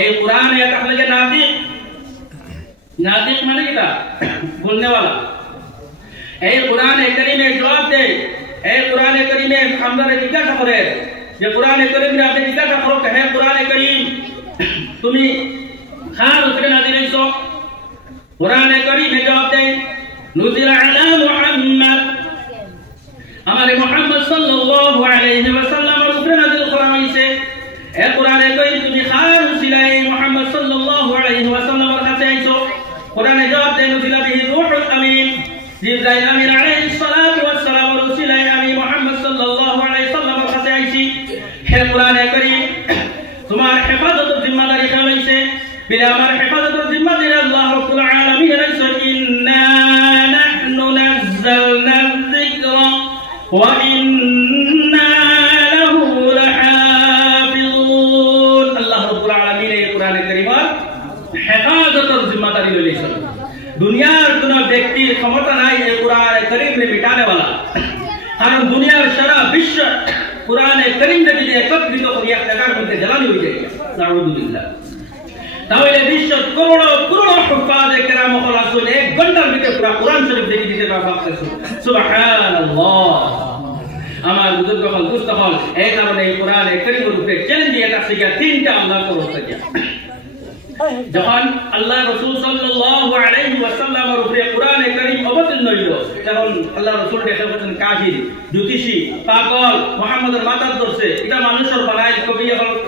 এই কোরআনে তাহলে যে নাতিক, নাতিক মানে কি? বলনে वाला। এই কোরআনে কারীমে জবাব দেয়। এই কোরআনে কারীমে আমরা জিজ্ঞাসা করে যে কোরআনে কারীমে আপনি জিজ্ঞাসা করো হে কোরআনে কারীম তুমি কার উপরে নাযিল হইছো? কোরআনে কারীমে জবাব দেয় নুজিলা আলা মুহাম্মদ, আমারে মুহাম্মদ সাল্লাল্লাহু আলাইহি ওয়াসাল্লামের উপরে নাযিল করা হইছে। এই কোরআনে কারীম তুমি কার উসিলায় মুহাম্মদ সাল্লাল্লাহু আলাইহি ওয়াসাল্লামের কাছে আইছো? কোরআনে জবাব দেয় নুজিলা বিহি রূহুল আমিন, জিবরাইল আমিন আলাইহিস সালাতু ওয়াস সালাম উসিলায় আমি মুহাম্মদ সাল্লাল্লাহু আলাইহি ওয়াসাল্লামের কাছে আইছি। হে কোরআনে কারীম তোমার হেফাজতের জিম্মাদারি কে লইছে? বিলে আমার হেফাজতের জিম্মাদারি আল্লাহ রাব্বুল আলামিন লইছে। ইন্না নাহনু নাযালনা যিকরা ওয়া ইন্না লাহু লাহাফিজুন। আল্লাহ রাব্বুল আলামিন এই কোরআনে কারীমের হেফাজতের জিম্মাদারি লইছে। দুনিয়ার কোন ব্যক্তির ক্ষমতা নাই এই কোরআনে কারীমকে মিটানে वाला, কারণ দুনিয়ার সারা বিশ্ব কোরআনে কারীমকে যদি একত্রিত করি এক জায়গার মধ্যে জ্বালানি হয়ে যায়। নাউযুবিল্লাহ। তাহলে বিশ্ব করোড় করোড় হুফাজে কেরাম হল আসলে এক ঘন্টার ভিতরে পুরো কোরআন শরীফ দেখে দিতে পারবে। সুবহানাল্লাহ। আমার বুজুর্গ হল দুস্থ হল এই কারণে এই কোরআনে কারীমের উপরে চ্যালেঞ্জ দিয়ে আছে যে তিনটা আল্লাহ করতে যায়। যখন আল্লাহ রাসূল সাল্লাল্লাহু আলাইহি ওয়াসাল্লামের উপরে কোরআনে কারীম অবতীর্ণ হইল তখন আল্লাহ রাসূল দেখে বলেন কাফির, জ্যোতিষী, পাগল, মুহাম্মদের মাথা ধরছে, এটা মানুষের বানায়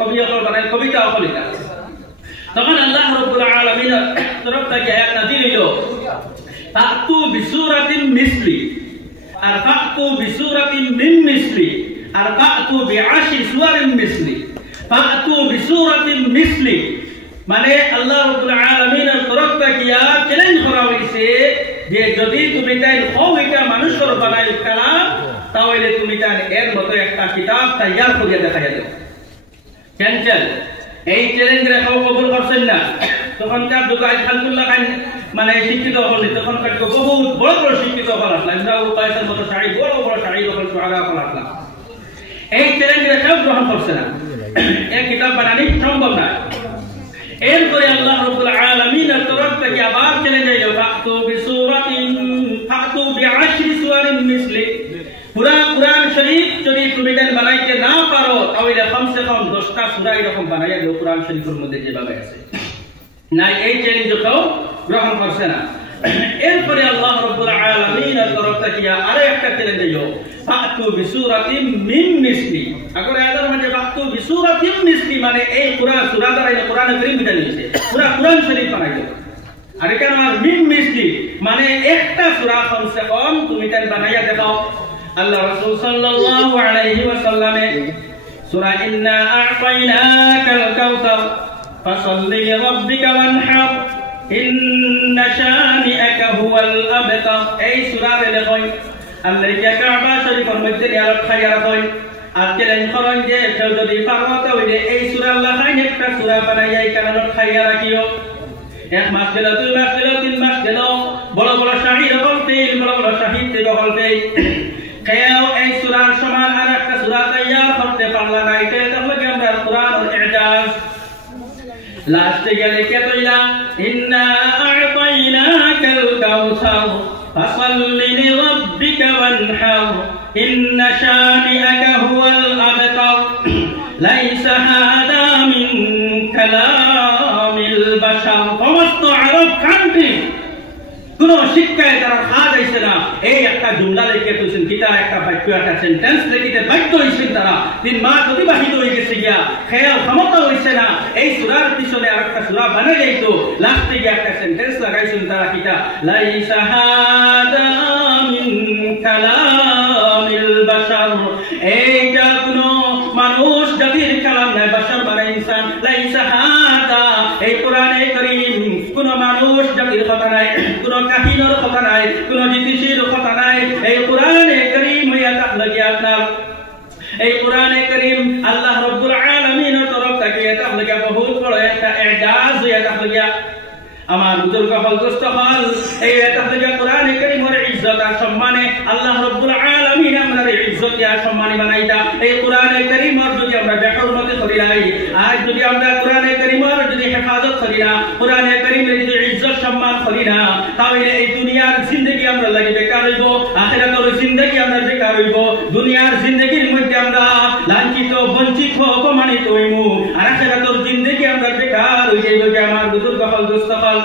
কবিয়ত বানায় কবিতা অকলিতা। তখন আল্লাহ রাব্বুল আলামিনের তরফ থেকে আয়াত নাযিল হইল ফাতু বিসূরাতিন মিসলি, আর ফাতু বিসূরাতিন মিন মিসলি, আর ফাতু বিআশি সুওয়ারিন মিসলি। ফাতু বিসূরাতিন মিসলি মানে আল্লাহ রাব্বুল আলামিনের তরফ থেকে চ্যালেঞ্জ করা হইছে যে যদি তুমি তাই হও এটা মানুষের বানায় কালাম তাহলে তুমি তার এর মতো একটা কিতাব তৈয়ার করে দেখাইয়া দাও। ক্যান্সেল। এই চ্যালেঞ্জ রেখাও কবুল করছেন না। তখনকার যুগে আলহামদুলিল্লাহ মানে শিক্ষিত হল, তখনকার বহুত বড় বড় শিক্ষিত হল আসলা, ইমরাউল কায়সার মতো শাড়ি বড় বড় শাড়ি হল সুহাগা হল আসলা। এই চ্যালেঞ্জ রেখাও গ্রহণ করছে না, এই কিতাব বানানি সম্ভব না। এরপরে আল্লাহ রাব্বুল আলামিনের তরফ থেকে আবার চ্যালেঞ্জ আইলো ফাতু বিআশরি সুওয়ারিন মিসলি। পুরা কোরআন শরীফ যদি তুমি বানাইতে না পারো তাহলে কমসে কম 10টা সূরা এরকম বানাইয়া দাও কোরআন শরীফের মধ্যে যেভাবে আছে। না এই চ্যালেঞ্জটাও গ্রহণ করছে না। এরপরে আল্লাহ রাব্বুল আলামিনের তরফ থেকে আরো একটা চ্যালেঞ্জ আইলো ফাতু বিসূরাতিন মিন মিসলি। আগরে আয়াতের মধ্যে ফাতু বিসূরাতিন মিসলি মানে এই পুরা সূরা দ্বারা কোরআন কারীম বিধান নিয়েছে, পুরা কোরআন শরীফ বানাইলো। আর এখানে মিন মিসলি মানে একটা সূরা কমসে কম তুমি তাই বানাইয়া দেখাও। আল্লাহ রাসূল সাল্লাল্লাহু আলাইহি ওয়াসাল্লামে সূরা ইন্না আ'তাইনাকাল কাউসার ফাসাল্লি লিরাব্বিকা ওয়ানহার ইন্না শানিআকা হুয়াল আবতার। এই সূরার লেখক আল্লাহ কে কাবা শরীফের মধ্যে নিয়ারত খাইয়া রাখেন। আর চ্যালেঞ্জ করেন যে কেউ যদি পারো তাহলে এই সূরা আল্লাহ খাইন একটা সূরা বানাইয়া এই কারণে খাইয়া রাখিও। এক মাস গেল, 2 মাস গেল, 3 মাস গেল, বড় বড় শাহিদ বলতে বড় বড় শাহিদ বলতে কেউ এই সূরার সমান আর একটা সূরা তৈয়ার করতে পারলা না। এটা তাহলে আমরা কোরআনের ইজাজ। লাস্টে গেলে কে তৈলা ইন্না আ'তাইনাকাল কাউসার ফাসাল্লি লিরাব্বিকা ওয়ানহার ইন্না শানিআকা হুয়াল আবতার। লাইসা হাদা মিন কালামিল বাশার। সমস্ত আরব কান্ট্রি কোন শিক্ষায় তারা খাওয়া যাইছে না। এই একটা জুমলা লিখে তুলছেন, কিতা একটা বাক্য একটা সেন্টেন্স লিখিতে বাধ্য হইছেন তারা। 3 মাস অতিবাহিত হয়ে গেছে গিয়া খেয়াল ক্ষমতা হইছে না এই সূরার পিছনে আরেকটা সূরা বানাই যাইতো। লাস্টে গিয়ে একটা সেন্টেন্স লাগাইছেন তারা, কিতা লাইসা হাদা মিন কালামিল বাশার। এইটা কোন মানুষ জাতির কালাম নয়, বাশার মানে ইনসান। লাইসা হাদা এই কোরআনে কারীম কোন মানুষ জাতির কথা নাই, কোন কাহিনীর কথা নাই, কোন জ্যোতিষীর কথা নাই। এই কোরআনে কারীম হইয়া তাহলে আপনার এই কোরআনে কারীম আল্লাহ রাব্বুল আলামিনের তরফ থেকে তাহলে বহুত বড় একটা ইজাজ হইয়া তাহলে আমার বুজুর্গ হল দোস্ত হল এই তাহলে কোরআনে কারীমের ইজ্জত আর সম্মানে আল্লাহ রাব্বুল আলামিন আমাদের ইজ্জত আর সম্মানী বানাইতা। এই কোরআনে কারীমের যদি আমরা বেহরমতি করি নাই, আর যদি আমরা কোরআনে কারীমের যদি করি না, কোরআনে কারীমের যদি ইজ্জত সম্মান করি না, তাহলে এই দুনিয়ার জিন্দেগি আমরা লাগি বেকার হইব, আখিরাতের জিন্দেগি আমরা বেকার হইব। দুনিয়ার জিন্দেগির মধ্যে আমরা লাঞ্ছিত, বঞ্চিত, অপমানিত হইমু, আর আখিরাতের জিন্দেগি আমরা বেকার হই যাইব। যে আমার বুজুর্গ হল, দোস্ত হল,